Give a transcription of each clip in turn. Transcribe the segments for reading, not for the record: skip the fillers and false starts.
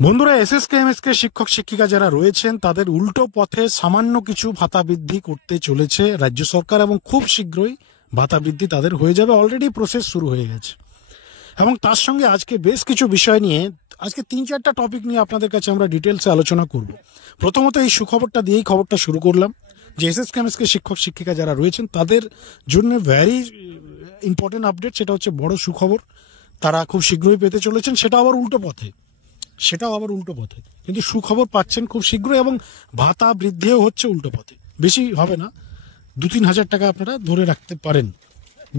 বন্ধুরা, এসএসকেএমএসকে শিক্ষক শিক্ষিকা যারা রয়েছেন তাদের উল্টো পথে সামান্য কিছু ভাতা বৃদ্ধি করতে চলেছে রাজ্য সরকার এবং খুব শীঘ্রই ভাতা বৃদ্ধি তাদের হয়ে যাবে। অলরেডি প্রসেস শুরু হয়ে গেছে এবং তার সঙ্গে আজকে বেশ কিছু বিষয় নিয়ে আজকে 3-4টা টপিক নিয়ে আপনাদের কাছে আমরা ডিটেলসে আলোচনা করব। প্রথমত এই সুখবরটা দিয়েই খবরটা শুরু করলাম যে এসএসকেএমএসকে শিক্ষক শিক্ষিকা যারা রয়েছেন তাদের জন্য ভ্যারি ইম্পর্টেন্ট আপডেট, সেটা হচ্ছে বড় সুখবর তারা খুব শীঘ্রই পেতে চলেছেন। সেটাও আবার উল্টো পথে কিন্তু সুখবর পাচ্ছেন খুব শীঘ্রই এবং ভাতা বৃদ্ধিও হচ্ছে উল্টো পথে। বেশি হবে না, 2-3 হাজার টাকা আপনারা ধরে রাখতে পারেন,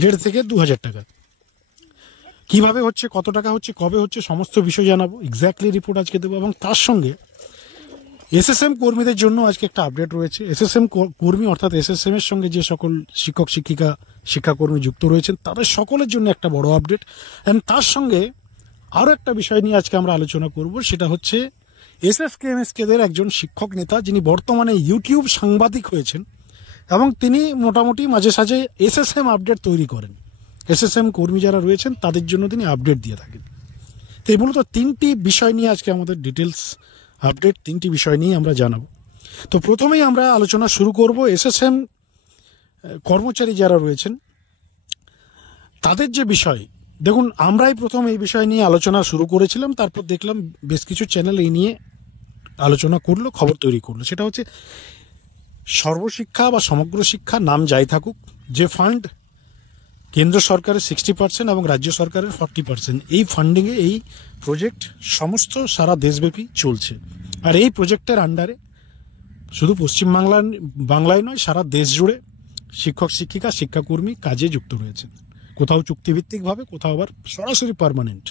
1.5 থেকে 2 হাজার টাকা। কিভাবে হচ্ছে, কত টাকা হচ্ছে, কবে হচ্ছে, সমস্ত বিষয় জানাবো, এক্স্যাক্টলি রিপোর্ট আজকে দেবো। এবং তার সঙ্গে এসএসএম কর্মীদের জন্য আজকে একটা আপডেট রয়েছে। এসএসএম কর্মী অর্থাৎ এসএসএম এর সঙ্গে যে সকল শিক্ষক শিক্ষিকা শিক্ষাকর্মী যুক্ত রয়েছেন তাদের সকলের জন্য একটা বড় আপডেট। এন্ড তার সঙ্গে আরও একটা বিষয় নিয়ে আজকে আমরা আলোচনা করব, সেটা হচ্ছে এসএসকেএমএসকেদের একজন শিক্ষক নেতা যিনি বর্তমানে ইউটিউব সাংবাদিক হয়েছেন এবং তিনি মোটামুটি মাঝে সাঝে এসএসএম আপডেট তৈরি করেন। এসএসএম কর্মী যারা রয়েছেন তাদের জন্য তিনি আপডেট দিয়ে থাকেন। তো এই মূলত 3টি বিষয় নিয়ে আজকে আমাদের ডিটেলস আপডেট, 3টি বিষয় নিয়ে আমরা জানাবো। তো প্রথমেই আমরা আলোচনা শুরু করব এসএসএম কর্মচারী যারা রয়েছেন তাদের যে বিষয়। দেখুন, আমরাই প্রথম এই বিষয় নিয়ে আলোচনা শুরু করেছিলাম, তারপর দেখলাম বেশ কিছু চ্যানেল এই নিয়ে আলোচনা করলো, খবর তৈরি করলো। সেটা হচ্ছে সর্বশিক্ষা বা সমগ্র শিক্ষা নাম যাই থাকুক, যে ফান্ড কেন্দ্র সরকারের 60% এবং রাজ্য সরকারের 40%, এই ফান্ডিংয়ে এই প্রজেক্ট সমস্ত সারা দেশব্যাপী চলছে। আর এই প্রজেক্টের আন্ডারে শুধু বাংলায় নয়, সারা দেশ জুড়ে শিক্ষক শিক্ষিকা শিক্ষাকর্মী কাজে যুক্ত রয়েছেন, কোথাও চুক্তিভিত্তিকভাবে, কোথাও আবার সরাসরি পার্মানেন্ট।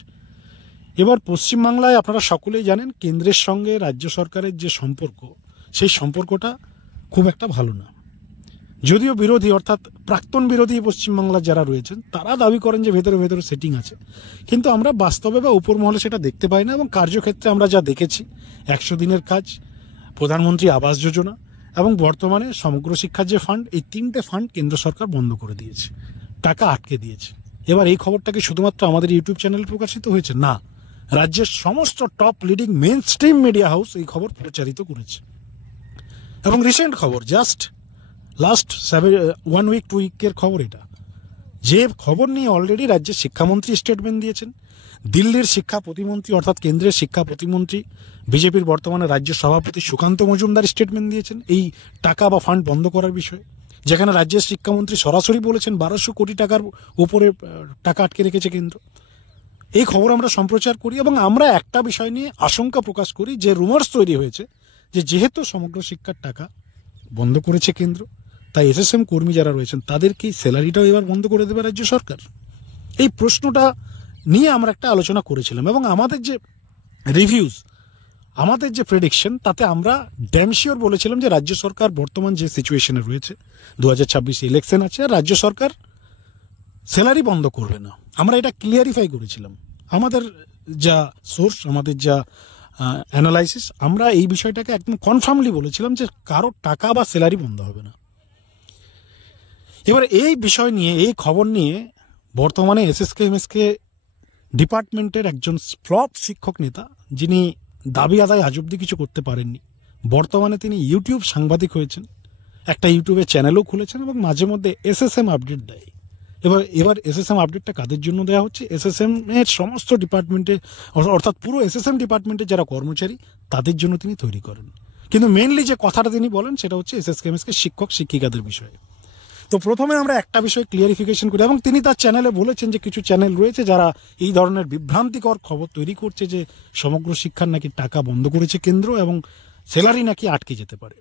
এবার পশ্চিমবাংলায় আপনারা সকলেই জানেন কেন্দ্রের সঙ্গে রাজ্য সরকারের যে সম্পর্ক, সেই সম্পর্কটা খুব একটা ভালো না। যদিও বিরোধী অর্থাৎ প্রাক্তন বিরোধী পশ্চিমবাংলার যারা রয়েছেন তারা দাবি করেন যে ভেতরে ভেতরে সেটিং আছে, কিন্তু আমরা বাস্তবে বা উপর মহলে সেটা দেখতে পাই না। এবং কার্যক্ষেত্রে আমরা যা দেখেছি, 100 দিনের কাজ, প্রধানমন্ত্রী আবাস যোজনা এবং বর্তমানে সমগ্র শিক্ষার যে ফান্ড, এই 3টে ফান্ড কেন্দ্র সরকার বন্ধ করে দিয়েছে, টাকা আটকে দিয়েছে। এবার এই খবরটাকে শুধুমাত্র আমাদের ইউটিউব চ্যানেলে প্রকাশিত হয়েছে না, রাজ্যের সমস্ত top leading mainstream media house এই খবর প্রচারিত করেছে। এবং রিসেন্ট খবর, জাস্ট লাস্ট 1 উইক 2 উইকের খবর এটা, যে খবর নিয়ে অলরেডি রাজ্যের শিক্ষামন্ত্রী স্টেটমেন্ট দিয়েছেন, দিল্লির শিক্ষা প্রতিমন্ত্রী অর্থাৎ কেন্দ্রের শিক্ষা প্রতিমন্ত্রী বিজেপির বর্তমানে রাজ্য সভাপতি সুকান্ত মজুমদার স্টেটমেন্ট দিয়েছেন এই টাকা বা ফান্ড বন্ধ করার বিষয়ে, যেখানে রাজ্যের শিক্ষামন্ত্রী সরাসরি বলেছেন 1200 কোটি টাকার উপরে টাকা আটকে রেখেছে কেন্দ্র। এই খবর আমরা সম্প্রচার করি এবং আমরা একটা বিষয় নিয়ে আশঙ্কা প্রকাশ করি, যে রুমার্স তৈরি হয়েছে যে যেহেতু সমগ্র শিক্ষার টাকা বন্ধ করেছে কেন্দ্র, তাই এসএসএম কর্মী যারা রয়েছেন তাদের কি স্যালারিটাও এবার বন্ধ করে দেবে রাজ্য সরকার। এই প্রশ্নটা নিয়ে আমরা একটা আলোচনা করেছিলাম এবং আমাদের যে রিভিউজ, আমাদের যে প্রেডিকশন, তাতে আমরা ড্যামশিওর বলেছিলাম যে রাজ্য সরকার বর্তমান যে সিচুয়েশনে রয়েছে, 2026 ইলেকশন আছে, আর রাজ্য সরকার স্যালারি বন্ধ করবে না। আমরা এটা ক্লিয়ারিফাই করেছিলাম, আমাদের যা সোর্স, আমাদের যা অ্যানালাইসিস, আমরা এই বিষয়টাকে একদম কনফার্মলি বলেছিলাম যে কারো টাকা বা স্যালারি বন্ধ হবে না। এবার এই বিষয় নিয়ে, এই খবর নিয়ে বর্তমানে এসএসকেএমএসকে ডিপার্টমেন্টের একজন ফ্লপ শিক্ষক নেতা, যিনি দাবি আদায় আজ অব্দি কিছু করতে পারেননি, বর্তমানে তিনি ইউটিউব সাংবাদিক হয়েছেন, একটা ইউটিউবে চ্যানেলও খুলেছেন এবং মাঝে মধ্যে এসএসএম আপডেট দেয়। এবার এসএসএম আপডেটটা কাদের জন্য দেওয়া হচ্ছে, এসএসএম এর সমস্ত ডিপার্টমেন্টে অর্থাৎ পুরো এসএসএম ডিপার্টমেন্টের যারা কর্মচারী তাদের জন্য তিনি তৈরি করেন। কিন্তু মেনলি যে কথাটা তিনি বলেন সেটা হচ্ছে এসএসকেএমএসকে শিক্ষক শিক্ষিকাদের বিষয়ে। তো প্রথমে আমরা একটা বিষয় ক্লিয়ারিফিকেশন করি, এবং তিনি তার চ্যানেলে বলেছেন যে কিছু চ্যানেল রয়েছে যারা এই ধরনের বিভ্রান্তিকর খবর তৈরি করছে যে সমগ্র শিক্ষার নাকি টাকা বন্ধ করেছে কেন্দ্র এবং স্যালারি নাকি আটকে যেতে পারে।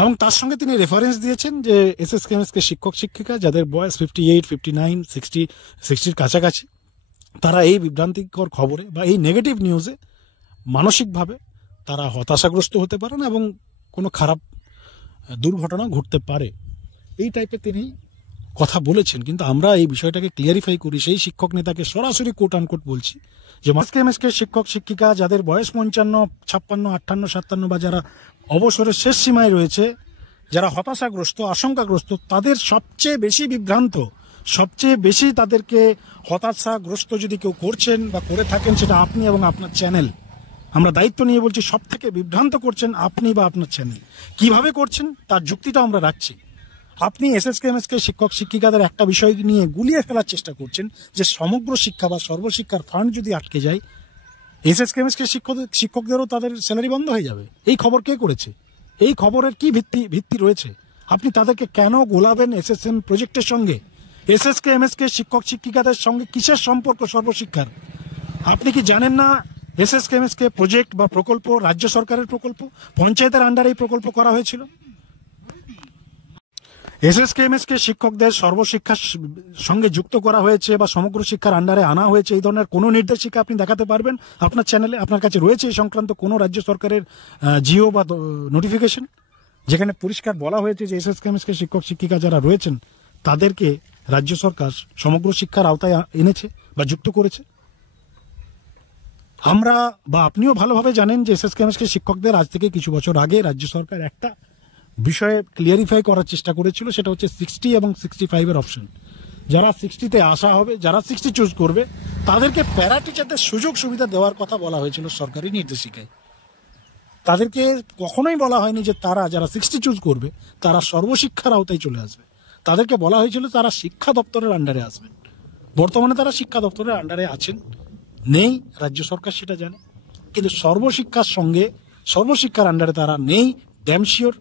এবং তার সঙ্গে তিনি রেফারেন্স দিয়েছেন যে এসএসকেএমএসকে শিক্ষক শিক্ষিকা যাদের বয়স 58, 59, 60-60 কাছাকাছি, তারা এই বিভ্রান্তিকর খবরে বা এই নেগেটিভ নিউজে মানসিকভাবে তারা হতাশাগ্রস্ত হতে পারেন এবং কোনো খারাপ দুর্ঘটনা ঘটতে পারে, এই টাইপের তিনি কথা বলেছেন। কিন্তু আমরা এই বিষয়টাকে ক্লিয়ারিফাই করি, সেই শিক্ষক নেতাকে সরাসরি কোট আনকোট বলছি যে এসএসকেএমএসকে শিক্ষক শিক্ষিকা যাদের বয়স 55, 56, 58, 57 বা যারা অবসরের শেষ সীমায় রয়েছে, যারা হতাশাগ্রস্ত, আশঙ্কাগ্রস্ত, তাদের সবচেয়ে বেশি বিভ্রান্ত সবচেয়ে বেশি তাদেরকে হতাশাগ্রস্ত যদি কেউ করছেন বা করে থাকেন সেটা আপনি এবং আপনার চ্যানেল। আমরা দায়িত্ব নিয়ে বলছি, সব থেকে বিভ্রান্ত করছেন আপনি বা আপনার চ্যানেল। কিভাবে করছেন তার যুক্তিটা আমরা রাখছি। আপনি এসএসকেএমএসকে শিক্ষক শিক্ষিকাদের একটা বিষয় নিয়ে গুলিয়ে ফেলার চেষ্টা করছেন যে সমগ্র শিক্ষা বা সর্বশিক্ষার ফান্ড যদি আটকে যায় এসএসকেএমএসকে শিক্ষকদেরও তাদের স্যালারি বন্ধ হয়ে যাবে। এই খবর কে করেছে? এই খবরের কি ভিত্তি রয়েছে? আপনি তাদেরকে কেন গোলাবেন এসএসএম প্রজেক্টের সঙ্গে? এসএসকেএমএসকে শিক্ষক শিক্ষিকাদের সঙ্গে কিসের সম্পর্ক সর্বশিক্ষার? আপনি কি জানেন না এসএসকেএমএসকে প্রজেক্ট বা প্রকল্প রাজ্য সরকারের প্রকল্প, পঞ্চায়েতের আন্ডারে এই প্রকল্প করা হয়েছিল? এসএসকেএমএসকে শিক্ষকদের সর্বশিক্ষার সঙ্গে যুক্ত করা হয়েছে বা সমগ্র শিক্ষার আন্ডারে আনা হয়েছে এই ধরনের কোনো নির্দেশিকা আপনি দেখাতে পারবেন আপনার চ্যানেলে? আপনার কাছে রয়েছে এই সংক্রান্ত কোনো রাজ্য সরকারের জিও বা নোটিফিকেশন যেখানে পরিষ্কার বলা হয়েছে যে এসএসকেএমএসকে শিক্ষক শিক্ষিকা যারা রয়েছেন তাদেরকে রাজ্য সরকার সমগ্র শিক্ষার আওতায় এনেছে বা যুক্ত করেছে? আমরা বা আপনিও ভালোভাবে জানেন যে এসএসকেএমএসকে শিক্ষকদের আজ থেকে কিছু বছর আগে রাজ্য সরকার একটা বিষয়ে ক্লিয়ারিফাই করার চেষ্টা করেছিল, সেটা হচ্ছে 60 এবং 65-এর অপশন। যারা 60-তে আসা হবে, যারা 60 চুজ করবে তাদেরকে প্যারা টিচারদের সুযোগ সুবিধা দেওয়ার কথা বলা হয়েছিল সরকারি নির্দেশিকায়। তাদেরকে কখনোই বলা হয়নি যে তারা যারা 60 চুজ করবে তারা সর্বশিক্ষার আওতায় চলে আসবে। তাদেরকে বলা হয়েছিল তারা শিক্ষা দপ্তরের আন্ডারে আসবেন। বর্তমানে তারা শিক্ষা দপ্তরের আন্ডারে আছেন নেই, রাজ্য সরকার সেটা জানে, কিন্তু সর্বশিক্ষার সঙ্গে সর্বশিক্ষার আন্ডারে তারা নেই, ড্যাম শিওর।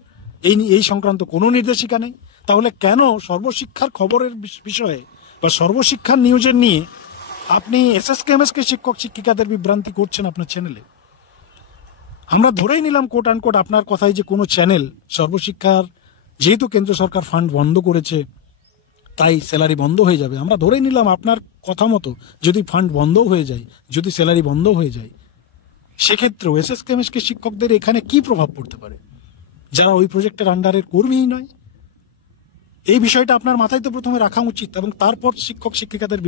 এই সংক্রান্ত কোনো নির্দেশিকা নেই। তাহলে কেন সর্বশিক্ষার খবরের বিষয়ে বা সর্বশিক্ষার নিউজের নিয়ে আপনি এসএসকেএমএসকে শিক্ষক শিক্ষিকাদের বিভ্রান্তি করছেন আপনার চ্যানেলে? আমরা ধরেই নিলাম কোট আনকোট আপনার কথাই যে কোনো চ্যানেল সর্বশিক্ষার, যেহেতু কেন্দ্র সরকার ফান্ড বন্ধ করেছে তাই স্যালারি বন্ধ হয়ে যাবে। আমরা ধরেই নিলাম আপনার কথা মতো যদি ফান্ড বন্ধ হয়ে যায়, যদি স্যালারি বন্ধ হয়ে যায়, সেক্ষেত্রেও এসএসকেএমএসকে শিক্ষকদের এখানে কি প্রভাব পড়তে পারে যারা ওই প্রজেক্টের আন্ডারের কর্মীই নয়? এই বিষয়টা আপনার মাথায় তো প্রথমে রাখা উচিত এবং তারপর শিক্ষক শিক্ষিকাদের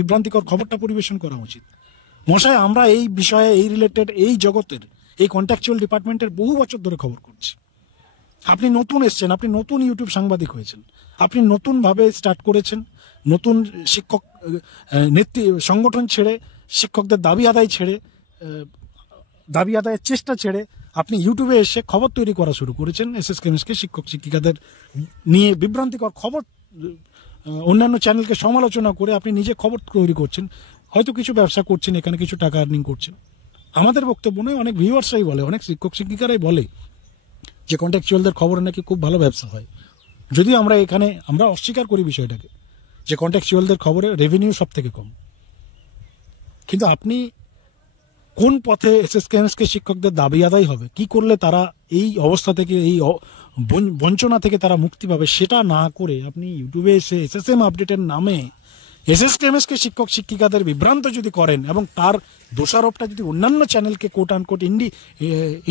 বিভ্রান্তিকর খবরটা পরিবেশন করা উচিত। মশাই, আমরা এই বিষয়ে, এই রিলেটেড, এই জগতের, এই কন্ট্রাকচুয়াল ডিপার্টমেন্টের বহু বছর ধরে খবর করছি। আপনি নতুন এসছেন, আপনি নতুন ইউটিউব সাংবাদিক হয়েছেন, আপনি নতুনভাবে স্টার্ট করেছেন, নতুন শিক্ষক সংগঠন ছেড়ে, শিক্ষকদের দাবি আদায়ের চেষ্টা ছেড়ে আপনি ইউটিউবে এসে খবর তৈরি করা শুরু করেছেন। এসএসকেএমএসকে শিক্ষক শিক্ষিকাদের নিয়ে বিভ্রান্তিকর খবর, অন্যান্য চ্যানেলকে সমালোচনা করে আপনি নিজে খবর তৈরি করছেন। হয়তো কিছু ব্যবসা করছেন, এখানে কিছু টাকা আর্নিং করছেন। আমাদের বক্তব্য নয়, অনেক ভিউয়ার্সরাই বলে, অনেক শিক্ষক শিক্ষিকারাই বলে যে কন্ট্রাকচুয়ালদের খবরে নাকি খুব ভালো ব্যবসা হয়। যদিও আমরা অস্বীকার করি বিষয়টাকে, যে কন্ট্রাকচুয়ালদের খবরে রেভিনিউ সব থেকে কম। কিন্তু আপনি কোন পথে এসএসকেএমএসকে শিক্ষকদের দাবি আদায় হবে, কি করলে তারা এই অবস্থা থেকে, এই বঞ্চনা থেকে তারা মুক্তি পাবে, সেটা না করে আপনি ইউটিউবে এসে এসএসএম আপডেটের নামে এসএসকেএমএসকে শিক্ষক শিক্ষিকাদের বিভ্রান্ত যদি করেন এবং তার দোষারোপটা যদি অন্যান্য চ্যানেলকে কোট আনকোট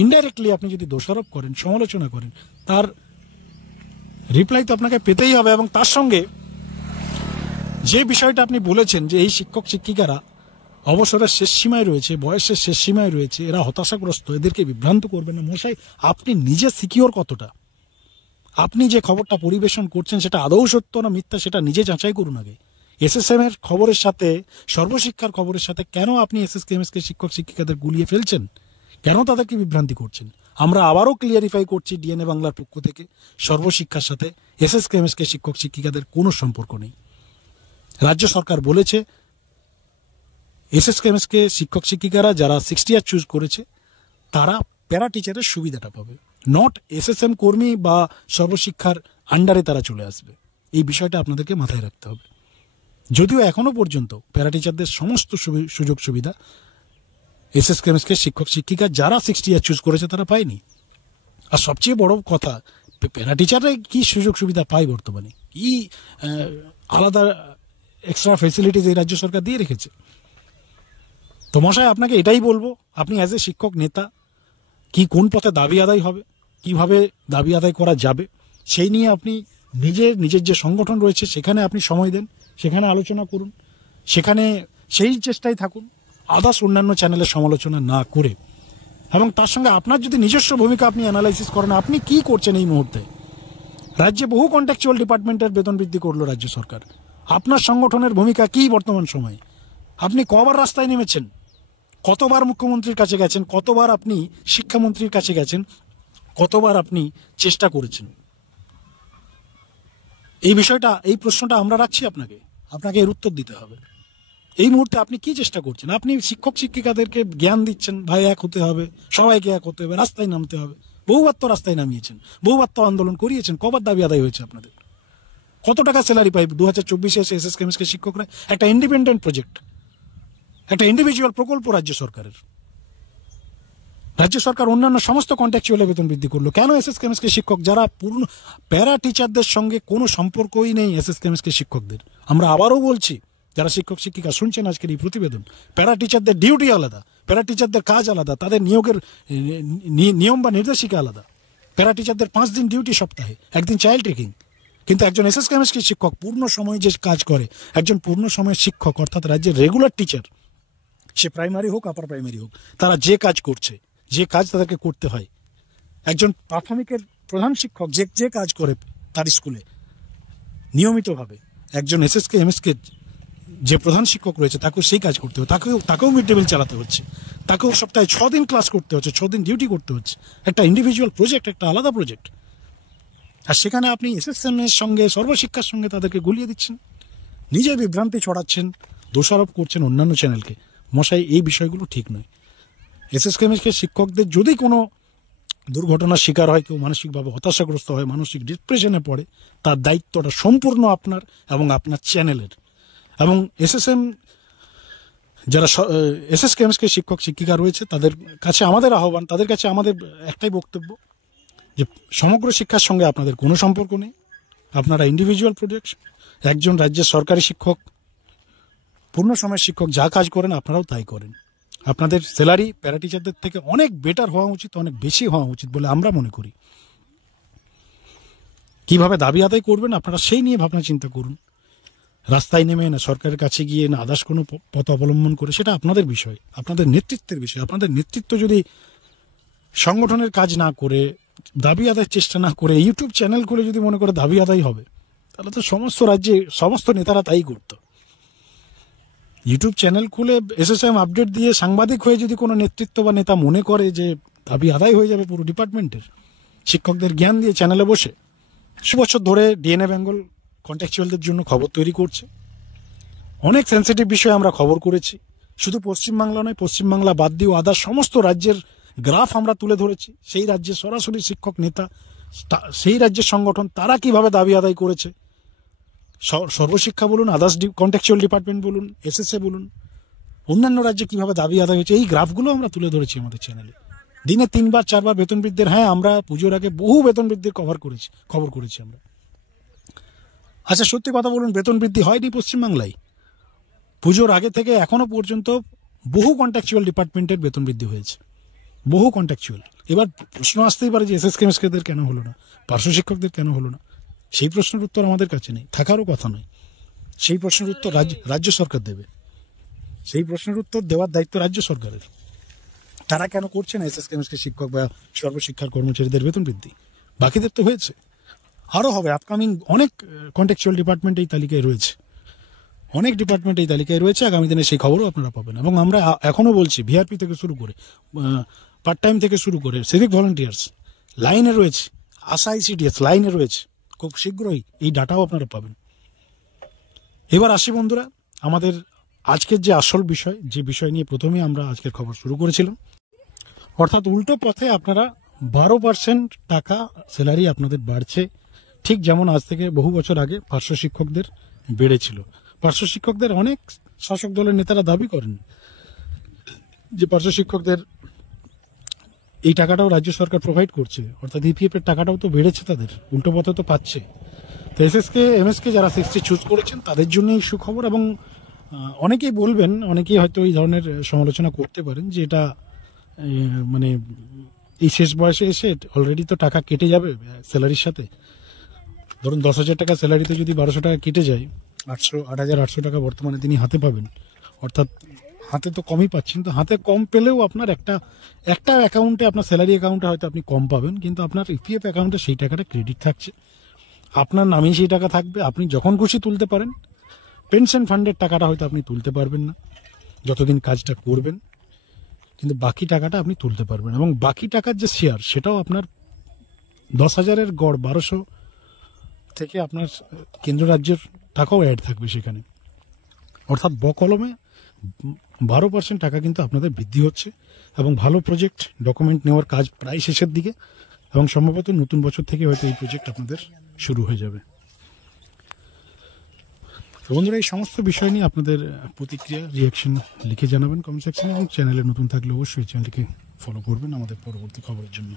ইনডাইরেক্টলি আপনি যদি দোষারোপ করেন, সমালোচনা করেন, তার রিপ্লাই তো আপনাকে পেতেই হবে। এবং তার সঙ্গে যে বিষয়টা আপনি বলেছেন যে এই শিক্ষক শিক্ষিকারা অবসরের শেষ সীমায় রয়েছে, বয়সের শেষ সীমায় রয়েছে, এরা হতাশাগ্রস্ত, এদেরকে বিভ্রান্ত করবেন না। মশাই, আপনি নিজে সিকিওর কতটা? আপনি যে খবরটা পরিবেশন করছেন সেটা আদৌ সত্য না মিথ্যা সেটা নিজে যাচাই করুন আগে। এসএসএম এর খবরের সাথে, সর্বশিক্ষার খবরের সাথে কেন আপনি এসএসকেএমএসকে শিক্ষক শিক্ষিকাদের গুলিয়ে ফেলছেন? কেন তাদেরকে বিভ্রান্তি করছেন? আমরা আবারও ক্লিয়ারিফাই করছি ডিএনএ বাংলার পক্ষ থেকে, সর্বশিক্ষার সাথে এসএসকেএমএসকে শিক্ষক শিক্ষিকাদের কোনো সম্পর্ক নেই। রাজ্য সরকার বলেছে এসএসকেএমএসকে শিক্ষক শিক্ষিকারা যারা 60 ইয়ার চুজ করেছে তারা প্যারা টিচারের সুবিধাটা পাবে, নট এসএসএম কর্মী বা সর্বশিক্ষার আন্ডারে তারা চলে আসবে। এই বিষয়টা আপনাদেরকে মাথায় রাখতে হবে। যদিও এখনো পর্যন্ত প্যারা টিচারদের সমস্ত সুযোগ সুবিধা এসএসকেএমএসকে শিক্ষক শিক্ষিকা যারা 60 ইয়ার চুজ করেছে তারা পায়নি। আর সবচেয়ে বড় কথা, প্যারা টিচাররা কি সুযোগ সুবিধা পায় বর্তমানে? কি আলাদা এক্সট্রা ফেসিলিটিস এই রাজ্য সরকার দিয়ে রেখেছে? তো মশাই, আপনাকে এটাই বলবো, আপনি অ্যাজ এ শিক্ষক নেতা কোন পথে দাবি আদায় হবে, কিভাবে দাবি আদায় করা যাবে, সেই নিয়ে আপনি নিজের যে সংগঠন রয়েছে সেখানে আপনি সময় দেন, সেখানে আলোচনা করুন, সেখানে সেই চেষ্টায় থাকুন, আদার্স অন্যান্য চ্যানেলের সমালোচনা না করে। এবং তার সঙ্গে আপনার যদি নিজস্ব ভূমিকা আপনি অ্যানালাইসিস করেন, আপনি কি করছেন এই মুহূর্তে, রাজ্যে বহু কন্ট্রাকচুয়াল ডিপার্টমেন্টের বেতন বৃদ্ধি করলো রাজ্য সরকার। আপনার সংগঠনের ভূমিকা কি বর্তমান সময়ে? আপনি কবার রাস্তায় নেমেছেন? কতবার মুখ্যমন্ত্রীর কাছে গেছেন? কতবার আপনি শিক্ষামন্ত্রীর কাছে গেছেন? কতবার আপনি চেষ্টা করেছেন? এই প্রশ্নটা আমরা রাখছি আপনাকে এর উত্তর দিতে হবে। এই মুহূর্তে আপনি কি চেষ্টা করছেন? আপনি শিক্ষক শিক্ষিকাদেরকে জ্ঞান দিচ্ছেন, ভাই এক হতে হবে, সবাইকে এক হতে হবে, রাস্তায় নামতে হবে। বহুবার তো রাস্তায় নামিয়েছেন, বহুবার তো আন্দোলন করিয়েছেন। কবার দাবি আদায় হয়েছে আপনাদের? কত টাকা স্যালারি পাই 2024-এ এসে এসএস কেমিস্ট্রি শিক্ষকরা? একটা ইন্ডিপেন্ডেন্ট প্রজেক্ট, একটা ইন্ডিভিজুয়াল প্রকল্প রাজ্য সরকারের। রাজ্য সরকার অন্যান্য সমস্ত কন্ট্রাকচুয়ালের বেতন বৃদ্ধি করলো। কেন এসএস কেমিস্ট্রি শিক্ষক, যারা পূর্ণ প্যারা টিচারদের সঙ্গে কোনো সম্পর্কই নেই এসএস কেমিস্ট্রি শিক্ষকদের? আমরা আবারও বলছি, যারা শিক্ষক শিক্ষিকা শুনছেন আজকের এই প্রতিবেদন, প্যারা টিচারদের ডিউটি আলাদা, প্যারা টিচারদের কাজ আলাদা, তাদের নিয়োগের নিয়ম বা নির্দেশিকা আলাদা। প্যারা টিচারদের 5 দিন ডিউটি সপ্তাহে, একদিন চাইল্ড টেকিং। কিন্তু একজন এসএস কেমিস্ট্রি শিক্ষক পূর্ণ সময় যে কাজ করে, একজন পূর্ণ সময়ের শিক্ষক অর্থাৎ রাজ্যের রেগুলার টিচার, সে প্রাইমারি হোক আপার প্রাইমারি হোক, তারা যে কাজ করছে, যে কাজ তাদেরকে করতে হয়, একজন প্রাথমিকের প্রধান শিক্ষক যে কাজ করে তার স্কুলে নিয়মিতভাবে, একজন এসএসকে এমএসকে যে প্রধান শিক্ষক রয়েছে তাকেও সেই কাজ করতে হবে। তাকেও মিড ডে মিল চালাতে হচ্ছে, তাকেও সপ্তাহে 6 দিন ক্লাস করতে হচ্ছে, 6 দিন ডিউটি করতে হচ্ছে। একটা ইন্ডিভিজুয়াল প্রজেক্ট, একটা আলাদা প্রজেক্ট। আর সেখানে আপনি এসএসএম এর সঙ্গে, সর্বশিক্ষার সঙ্গে তাদেরকে গুলিয়ে দিচ্ছেন, নিজে বিভ্রান্তি ছড়াচ্ছেন, দোষারোপ করছেন অন্যান্য চ্যানেলকে। মশাই, এই বিষয়গুলো ঠিক নয়। এসএস কেমিস্ট্রি শিক্ষকদের যদি কোনো দুর্ঘটনার শিকার হয়, কেউ মানসিকভাবে হতাশাগ্রস্ত হয়, মানসিক ডিপ্রেশনে পড়ে, তার দায়িত্বটা সম্পূর্ণ আপনার এবং আপনার চ্যানেলের। এবং যারা এসএস কেমিস্ট্রি শিক্ষক শিক্ষিকা রয়েছে তাদের কাছে আমাদের আহ্বান, তাদের কাছে আমাদের একটাই বক্তব্য, যে সমগ্র শিক্ষার সঙ্গে আপনাদের কোনো সম্পর্ক নেই। আপনারা ইন্ডিভিজুয়াল প্রজেক্ট। একজন রাজ্যের সরকারি শিক্ষক, পূর্ণ সময়ের শিক্ষক যা কাজ করেন আপনারাও তাই করেন। আপনাদের স্যালারি প্যারা টিচারদের থেকে অনেক বেটার হওয়া উচিত, অনেক বেশি হওয়া উচিত বলে আমরা মনে করি। কিভাবে দাবি আদায় করবেন আপনারা সেই নিয়ে ভাবনা চিন্তা করুন। রাস্তায় নেমে না সরকারের কাছে গিয়ে না আদার্স কোনো পথ অবলম্বন করে, সেটা আপনাদের বিষয়, আপনাদের নেতৃত্বের বিষয়। আপনাদের নেতৃত্ব যদি সংগঠনের কাজ না করে, দাবি আদায়ের চেষ্টা না করে, ইউটিউব চ্যানেল খুলে যদি মনে করে দাবি আদায় হবে, তাহলে তো সমস্ত রাজ্যে সমস্ত নেতারা তাই করত। ইউটিউব চ্যানেল খুলে এসএসএম আপডেট দিয়ে সাংবাদিক হয়ে যদি কোনো নেতৃত্ব বা নেতা মনে করে যে দাবি আদায় হয়ে যাবে পুরো ডিপার্টমেন্টের, শিক্ষকদের জ্ঞান দিয়ে চ্যানেলে বসে 100 বছর ধরে ডিএনএ বেঙ্গল কন্ট্রাকচুয়ালদের জন্য খবর তৈরি করছে। অনেক সেন্সিটিভ বিষয়ে আমরা খবর করেছি। শুধু পশ্চিমবাংলা নয়, পশ্চিমবাংলা বাদ দিয়েও আদার সমস্ত রাজ্যের গ্রাফ আমরা তুলে ধরেছি। সেই রাজ্যের সরাসরি শিক্ষক নেতা, সেই রাজ্যের সংগঠন, তারা কিভাবে দাবি আদায় করেছে, সর্বশিক্ষা বলুন, আদার্স কন্ট্রাকচুয়াল ডিপার্টমেন্ট বলুন, এসএসএ বলুন, অন্যান্য রাজ্যে কিভাবে দাবি আদায় হয়েছে, এই গ্রাফগুলো আমরা তুলে ধরেছি আমাদের চ্যানেলে। দিনে 3বার 4বার বেতন বৃদ্ধির, হ্যাঁ আমরা পুজোর আগে বহু বেতন বৃদ্ধির খবর করেছি আমরা। আচ্ছা সত্যি কথা বলুন, বেতন বৃদ্ধি হয়নি পশ্চিমবাংলায়? পুজোর আগে থেকে এখনো পর্যন্ত বহু কন্ট্রাকচুয়াল ডিপার্টমেন্টের বেতন বৃদ্ধি হয়েছে, বহু কন্ট্রাকচুয়াল। এবার প্রশ্ন আসতেই পারে যে এসএস কেমিস্ট্রিদের কেন হলো না, পার্শ্ব শিক্ষকদের কেন হলো না? সেই প্রশ্নের উত্তর আমাদের কাছে নেই, থাকারও কথা নয়। সেই প্রশ্নের উত্তর রাজ্য সরকার দেবে। সেই প্রশ্নের উত্তর দেওয়ার দায়িত্ব রাজ্য সরকারের। তারা কেন করছে না এসএস কেমিস্ট্রি শিক্ষক বা সর্বশিক্ষার কর্মচারীদের বেতন বৃদ্ধি? বাকিদের তো হয়েছে, আরও হবে। আপকামিং অনেক কন্ট্রাকচুয়াল ডিপার্টমেন্ট এই তালিকায় রয়েছে, অনেক ডিপার্টমেন্ট এই তালিকায় রয়েছে। আগামী দিনে সেই খবরও আপনারা পাবেন। এবং আমরা এখনও বলছি, ভিআরপি থেকে শুরু করে, পার্ট টাইম থেকে শুরু করে, সিভিক ভলেন্টিয়ার্স লাইনে রয়েছে, আশা আইসিডিএস লাইনে রয়েছে। খুব শীঘ্রই এই ডাটাও আপনারা পাবেন। এবার আসি বন্ধুরা, আমাদের আজকের যে আসল বিষয়, যে বিষয় নিয়ে প্রথমে আমরা আজকের খবর শুরু করেছিলাম, অর্থাৎ উল্টো পথে আপনারা 12% টাকা স্যালারি আপনাদের বাড়ছে, ঠিক যেমন আজ থেকে বহু বছর আগে পার্শ্ব শিক্ষকদের বেড়েছিল। পার্শ্ব শিক্ষকদের অনেক শাসক দলের নেতারা দাবি করেন যে পার্শ্ব শিক্ষকদের এই টাকাটাও রাজ্য সরকার প্রোভাইড করছে, অর্থাৎ ইপিএফ এর টাকাটাও তো বেড়েছে, তাদের উল্টো পথে তো পাচ্ছে। তো এসএসকে এমএসকে যারা 60 চুজ করেছেন তাদের জন্যই সুখবর। এবং অনেকেই বলবেন, অনেকেই হয়তো এই ধরনের সমালোচনা করতে পারেন যে এটা মানে এই শেষ বয়সে এসে অলরেডি তো টাকা কেটে যাবে স্যালারির সাথে। ধরুন 10,000 টাকা স্যালারিতে যদি 1200 টাকা কেটে যায়, 8,800 টাকা বর্তমানে তিনি হাতে পাবেন। অর্থাৎ হাতে তো কমই পাচ্ছেন, তো হাতে কম পেলেও আপনার একটা অ্যাকাউন্টে, আপনার স্যালারি অ্যাকাউন্টে হয়তো আপনি কম পাবেন, কিন্তু আপনার ইপিএফ অ্যাকাউন্টে সেই টাকাটা ক্রেডিট থাকছে। আপনার নামেই সেই টাকা থাকবে, আপনি যখন খুশি তুলতে পারেন। পেনশন ফান্ডের টাকাটা হয়তো আপনি তুলতে পারবেন না যতদিন কাজটা করবেন, কিন্তু বাকি টাকাটা আপনি তুলতে পারবেন। এবং বাকি টাকার যে শেয়ার, সেটাও আপনার 10,000-এর গড় 1200 থেকে আপনার কেন্দ্র রাজ্যের টাকাও অ্যাড থাকবে সেখানে। অর্থাৎ বকলমে 12% টাকা কিন্তু আপনাদের বৃদ্ধি হচ্ছে। এবং ভালো প্রজেক্ট, ডকুমেন্ট নেওয়ার কাজ প্রায় শেষের দিকে, এবং সম্ভবত নতুন বছর থেকে হয়তো এই প্রজেক্ট আপনাদের শুরু হয়ে যাবে। তো বন্ধুরা, এই সমস্ত বিষয় নিয়ে আপনাদের প্রতিক্রিয়া, রিয়াকশন লিখে জানাবেন কমেন্ট সেকশনে, এবং চ্যানেলে নতুন থাকলে অবশ্যই চ্যানেলটিকে ফলো করবেন আমাদের পরবর্তী খবরের জন্য।